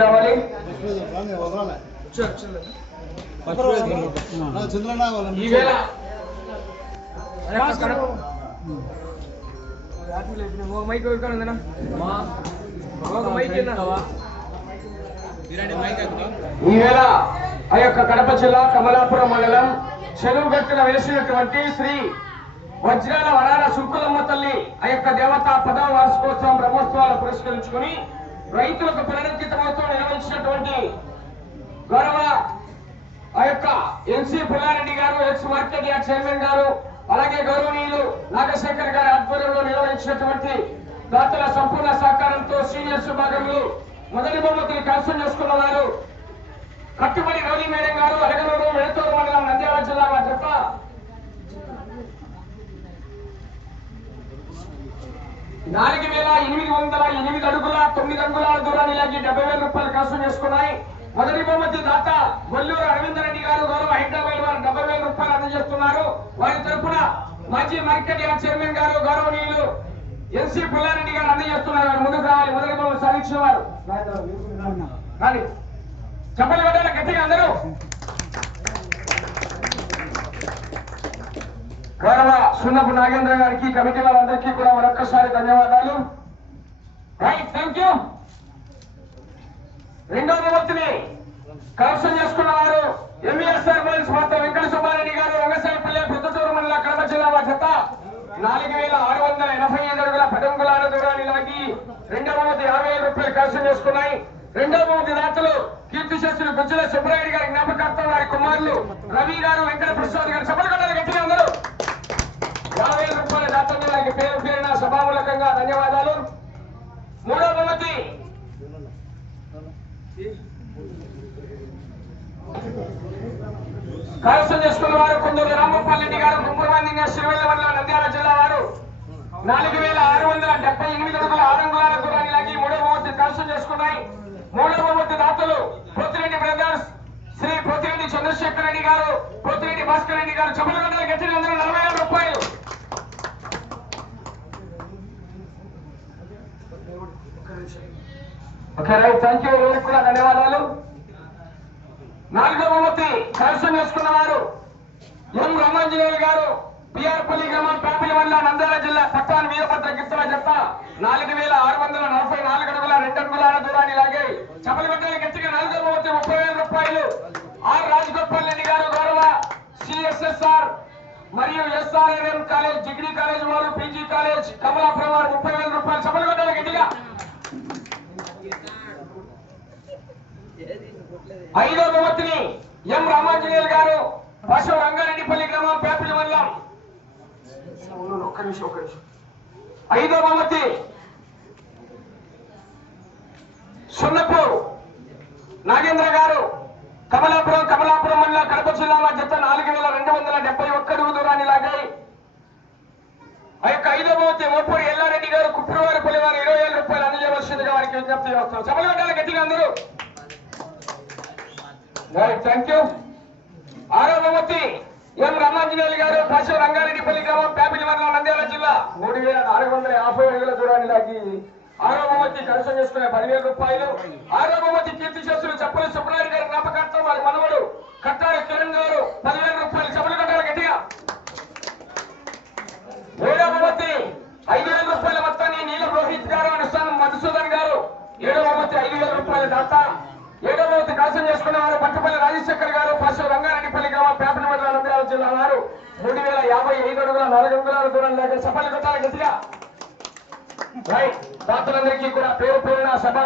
కావాలి ఈవేళ ఆ యొక్క కడప జిల్లా కమలాపురం మండలం చెరువుగట్టున వెలిసినటువంటి శ్రీ వజ్రాల వరాల సుంకులమ్మ తల్లి ఆ యొక్క దేవత 10వ వార్షికోత్సవం బ్రహ్మోత్సవాలు పురస్కరించుకుని రైతులకు పునరుద్ధృతమవుతూ నిర్వహించినటువంటి గౌరవ ఆ యొక్క ఎన్సీ పుల్లారెడ్డి గారు ఎక్స్ మార్కెట్ యార్డ్ చైర్మన్ గారు అలాగే గౌరవనీయులు నాగశేఖర్ గారి ఆధ్వర్యంలో నిర్వహించినటువంటి దాతల సంపూర్ణ సహకారంతో సీనియర్స్ విభాగంలో మొదటి బహుమతిని కైవసం చేసుకున్న వారు కట్టుబడి రౌలీ మేడం గారు అలగనూరు వెళతూరు మండలం నంద్యాల జిల్లా జత 4,808 అడుగుల 9 అంగుళాల దూరాన్ని లాగి 70,000 రూపాయలు కైవసం చేసుకున్నాయి. మొదటి బహుమతి దాత గొల్లూరు అరవిందరెడ్డి గారు గౌరవ హైదరాబాద్ వారు 70,000 రూపాయలు అందజేస్తున్నారు. వారి తరఫున మాజీ మార్కెట్ యార్డ్ చైర్మన్ గారు గౌరవనీయులు ఎన్సీ పుల్లారెడ్డి గారు అందజేస్తున్నారు. వారు ముందుకు రావాలి. మొదటి బహుమతి సాధించిన వారు కానీ చెప్పలు పడ్డారు గట్టిగా అందరూ. గౌరవ సున్నపు నాగేంద్ర గారికి కమిటీ వారందరికీ కూడా మరొక్కసారి ధన్యవాదాలు. Right, thank you. రెండవ బహుమతిని కైవసం చేసుకున్న వారు ఎంఈఎస్ఆర్ బాయ్స్ మాత వెంకట సుబ్బారెడ్డి గారు రంగసాయిపల్లి ప్రొద్దుటూరు మండల కడప జిల్లా జత 4,685 అడుగుల 10 అంగుళాల దూరాన్ని లాగి రెండవ బహుమతి 50,000 రూపాయలు కైవసం చేసుకున్నాయి. రెండవ బహుమతి దాతలు కీర్తిశేషులు గుజ్జల సుబ్బరాయుడు గారి జ్ఞాపకార్థం వారి కుమారులు రవి గారు వెంకట ప్రసాద్ గారు సభలు కట్టాలి గట్టిగా అందరూ. 50,000 రూపాయల దాతలు వారికి పేరు పేరున సభామూలకంగా ధన్యవాదాలు. మూడవ బహుమతి కైవసం చేసుకున్న వారు కొందరు రామగోపాల్ రెడ్డి గారు ముమ్మరమంది శ్రీవెల్ల మండలం నంద్యాల జిల్లా వారు 4,678 అడుగుల 6 అంగుళాల దూరాన్ని లాగి మూడవ బహుమతి కైవసం చేసుకున్నాయి. మూడవ బహుమతి దాతలు పోతిరెడ్డి బ్రదర్స్ శ్రీ పోతిరెడ్డి చంద్రశేఖర్ రెడ్డి గారు పోతిరెడ్డి భాస్కర్ రెడ్డి గారు చెప్పుల గంటల గట్టి 40,000 రూపాయలు. Okay right, thank you. ఎవరికి కూడా ధన్యవాదాలు. నాలుగవ బహుమతి కైవసం చేసుకున్న వారు ఎం రామాంజనేయులు గారు పిఆర్పల్లి గ్రామం పేపల్లి మండలం నంద్యాల జిల్లా పట్టాన్ వీరభద్ర గిత్తల జత 4,644 అడుగుల 2 అంగుళాల దూరాన్ని లాగాయి. చపలి గంటల గట్టిగా నాలుగవ బహుమతి 30,000 రూపాయలు. ఆర్ రాజగోపాల్ రెడ్డి గారు గౌరవ సిఎస్ఎస్ఆర్ మరియు ఎస్ఆర్ఎం కాలేజ్ డిగ్రీ కాలేజ్ వారు పీజీ కాలేజ్ కమలాపురం వారు 30,000 రూపాయలు. చపలి గంటల గట్టిగా. ఐదవ బహుమతిని ఎం రామాంజనేయులు గారు పశు రంగారెడ్డిపల్లి గ్రామం పేపల్లి మండలం. ఒక్క నిమిషం. ఐదవ బహుమతి సున్నపు నాగేంద్ర గారు కమలాపురం మండలం కడప జిల్లా జత 4,271 అడుగు దూరాన్ని లాగాయి. ఆ యొక్క ఐదవ బహుమతి ఓపూరి ఎల్లారెడ్డి గారు కుప్రవారిపల్లి వారు 20,000 రూపాయలు అందజేయవలసిందిగా వారికి విజ్ఞప్తి చేస్తాం. సభలు కట్టాలి గట్టిగా అందరూ. Right, thank you. ఆరవ బహుమతి ఎం రామాంజనేయులు గారు పశు రంగారెడ్డిపల్లి గ్రామం పేపల్లి మండలం నంద్యాల జిల్లా 3,450 అడుగుల దూరాన్ని లాగి ఆరవ బహుమతి కైవసం చేసుకునే 10,000 రూపాయలు. ఆరవ బహుమతి కీర్తిశేషులు చప్పలి సుబ్బరాయుడు గారి జ్ఞాపకార్థం వారి మనవడు కట్టారి కిరణ్ గారు 10,000 రూపాయలు. సభలు కట్టాలి గట్టిగా. ఏడవ బహుమతి 5,000 రూపాయల మొత్తాన్ని నీలం రోహిత్ గారు అనుష్ఠానం మధుసూదన్ గారు 7వ బహుమతి 5,000 రూపాయల దాత. 7వ బహుమతి కైవసం చేసుకున్న వారు పట్టుపల్లి రాజశేఖర్ గారు పశు రంగారెడ్డిపల్లి గ్రామం పేపల్లి మండలం నంద్యాల జిల్లా వారు 3,055 అడుగుల 4 అంగుళాల దూరం లాగే సఫలు కొట్టాలి గట్టిగా. రైట్, దాతలందరికీ కూడా పేరు పేరున సభ